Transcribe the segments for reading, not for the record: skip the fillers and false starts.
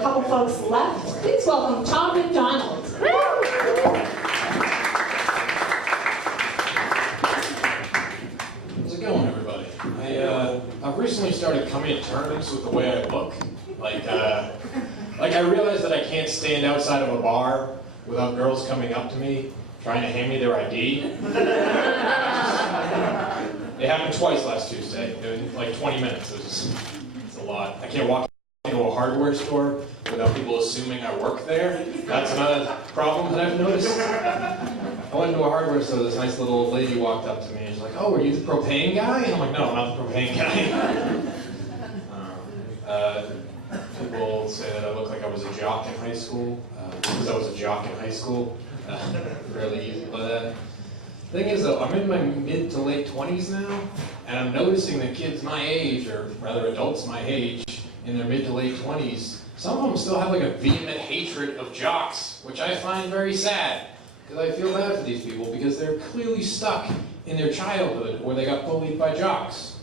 a couple folks left. Please welcome Tom McDonald. How's it going, everybody? I've recently started coming to terms with the way I look. Like I realized that I can't stand outside of a bar without girls coming up to me trying to hand me their ID. It happened twice last Tuesday, in like 20 minutes. It's a lot. I can't walk into a hardware store without people assuming I work there. That's another problem that I've noticed. I went into a hardware store, this nice little old lady walked up to me and she's like, "Oh, are you the propane guy?" And I'm like, "No, I'm not the propane guy." People say that I look like I was a jock in high school, because I was a jock in high school. Fairly easy by that. Thing is though, I'm in my mid to late 20s now, and I'm noticing that kids my age, or rather adults my age, in their mid to late 20s, some of them still have like a vehement hatred of jocks, which I find very sad, because I feel bad for these people, because they're clearly stuck in their childhood where they got bullied by jocks.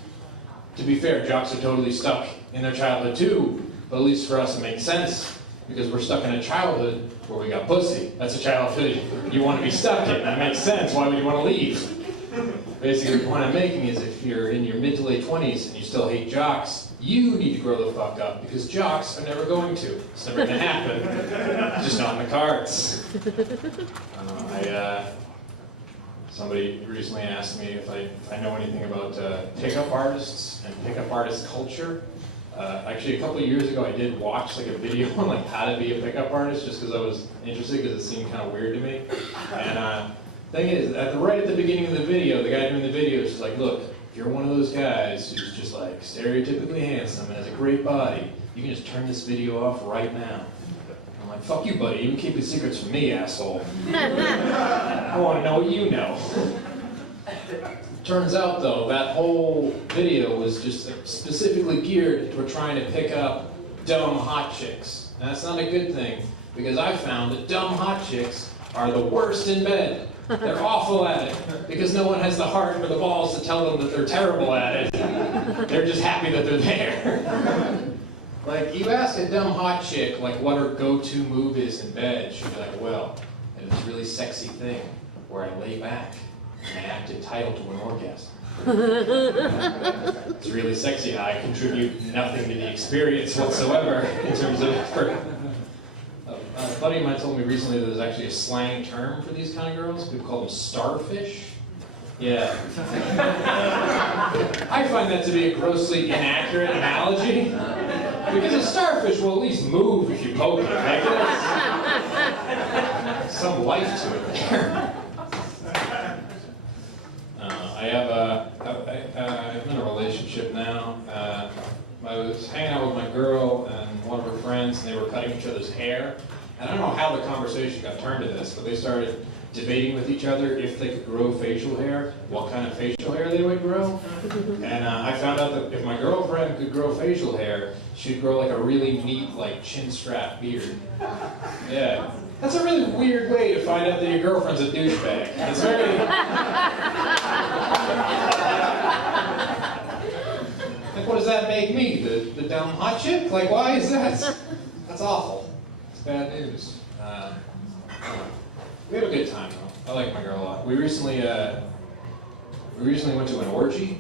To be fair, jocks are totally stuck in their childhood too, but at least for us it makes sense, because we're stuck in a childhood where we got pussy. That's a childhood you want to be stuck in. That makes sense. Why would you want to leave? Basically, the point I'm making is if you're in your mid to late 20s and you still hate jocks, you need to grow the fuck up, because jocks are never going to. It's never going to happen. It's just not in the cards. Somebody recently asked me if I know anything about pickup artists and pickup artist culture. Actually, a couple of years ago, I did watch like a video on like how to be a pickup artist, just because I was interested, because it seemed kind of weird to me. And thing is, right at the beginning of the video, the guy doing the video is just like, "Look, if you're one of those guys who's just like stereotypically handsome and has a great body, you can just turn this video off right now." I'm like, "Fuck you, buddy. You can keep your secrets from me, asshole. I want to know what you know." Turns out, though, that whole video was just specifically geared toward trying to pick up dumb hot chicks. And that's not a good thing, because I found that dumb hot chicks are the worst in bed. They're awful at it, because no one has the heart or the balls to tell them that they're terrible at it. They're just happy that they're there. Like, you ask a dumb hot chick, like, what her go-to move is in bed, she'll be like, "Well, it's this really sexy thing where I lay back and I act entitled to an orgasm." It's really sexy. I contribute nothing to the experience whatsoever in terms of effort. A buddy of mine told me recently that there's actually a slang term for these kind of girls. People call them starfish. Yeah. I find that to be a grossly inaccurate analogy, because a starfish will at least move if you poke it. Like, there's some life to it there. I'm in a relationship now. I was hanging out with my girl and one of her friends, and they were cutting each other's hair. And I don't know how the conversation got turned to this, but they started debating with each other if they could grow facial hair, what kind of facial hair they would grow. And I found out that if my girlfriend could grow facial hair, she'd grow like a really neat, like, chin strap beard. Yeah. That's a really weird way to find out that your girlfriend's a douchebag. It's very... Like, what does that make me? The dumb hot chick? Like, why is that? That's awful. It's bad news. We had a good time, though. I like my girl a lot. We recently went to an orgy.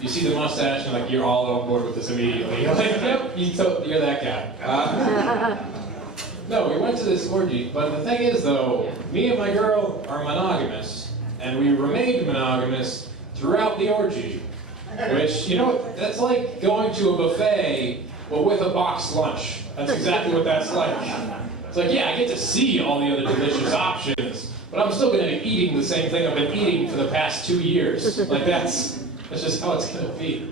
You see the mustache, and like, you're all on board with this immediately. You're like, "Yep, you're that guy." No, we went to this orgy, but the thing is, though, me and my girl are monogamous, and we remained monogamous throughout the orgy. Which, you know, that's like going to a buffet, but with a boxed lunch. That's exactly what that's like. It's like, yeah, I get to see all the other delicious options, but I'm still going to be eating the same thing I've been eating for the past 2 years. Like, that's just how it's going to be.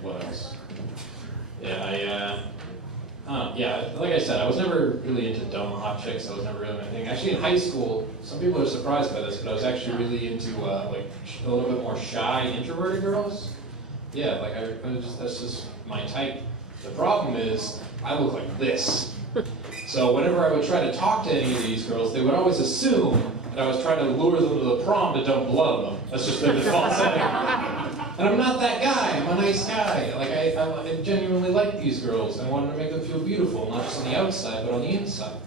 What else? Yeah, like I said, I was never really into dumb hot chicks. I was never really anything. Actually, in high school, some people are surprised by this, but I was actually really into like a little bit more shy, introverted girls. Yeah, like that's just my type. The problem is, I look like this. So whenever I would try to talk to any of these girls, they would always assume that I was trying to lure them to the prom to dump blood on them. That's just their default setting. And I'm not that guy. I'm a nice guy. Like I genuinely like these girls. I wanted to make them feel beautiful, not just on the outside, but on the inside.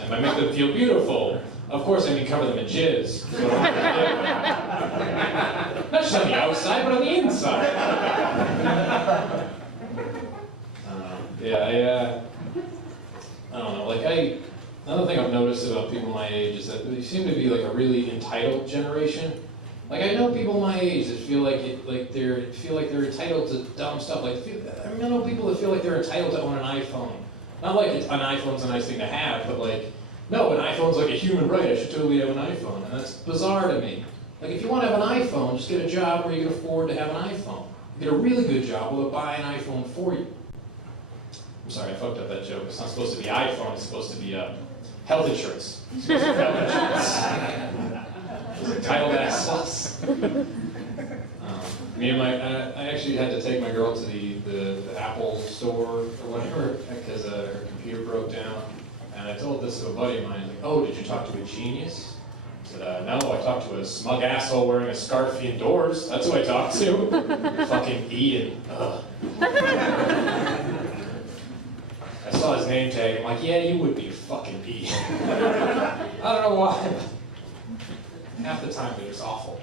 And by make them feel beautiful, of course I mean cover them in jizz. Not just on the outside, but on the inside. I don't know. Like another thing I've noticed about people my age is that they seem to be like a really entitled generation. Like I know people my age that feel like they're entitled to dumb stuff. I know people that feel like they're entitled to own an iPhone. Not like an iPhone's a nice thing to have, but like, no, an iPhone's like a human right. I should totally have an iPhone, and that's bizarre to me. Like if you want to have an iPhone, just get a job where you can afford to have an iPhone. Get a really good job where they'll buy an iPhone for you. I'm sorry, I fucked up that joke. It's not supposed to be iPhone. It's supposed to be health insurance. It's supposed to be health insurance. Those entitled asses. I actually had to take my girl to the Apple store or whatever because her computer broke down. And I told this to a buddy of mine. He's like, "Oh, did you talk to a genius?" I said, "No, I talked to a smug asshole wearing a scarf indoors. That's who I talked to." Fucking Ian. Ugh. I saw his name tag. I'm like, yeah, you would be a fucking Ian. I don't know why. Half the time they're just awful.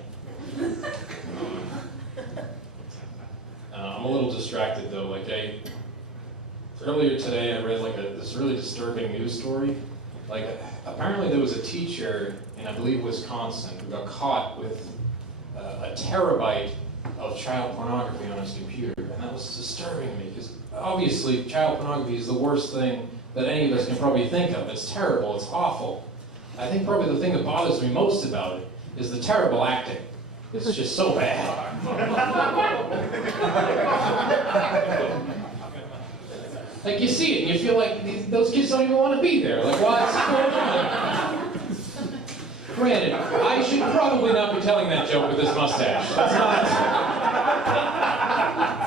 I'm a little distracted though. Earlier today I read this really disturbing news story. Apparently there was a teacher in, I believe, Wisconsin who got caught with a terabyte of child pornography on his computer. And that was disturbing to me because obviously child pornography is the worst thing that any of us can probably think of. It's terrible, it's awful. I think probably the thing that bothers me most about it is the terrible acting. It's just so bad. Like you see it and you feel like those kids don't even want to be there. Like what's going on? Granted, I should probably not be telling that joke with this mustache.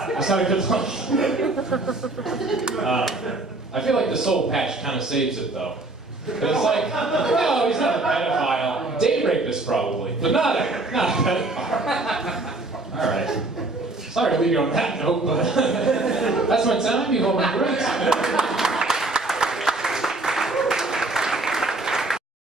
That's not a good look. I feel like the soul patch kind of saves it though. It's like, no, he's not a pedophile. Date rapist probably, but not a pedophile. All right. Sorry to leave you on that note, but that's my time. You've all been great.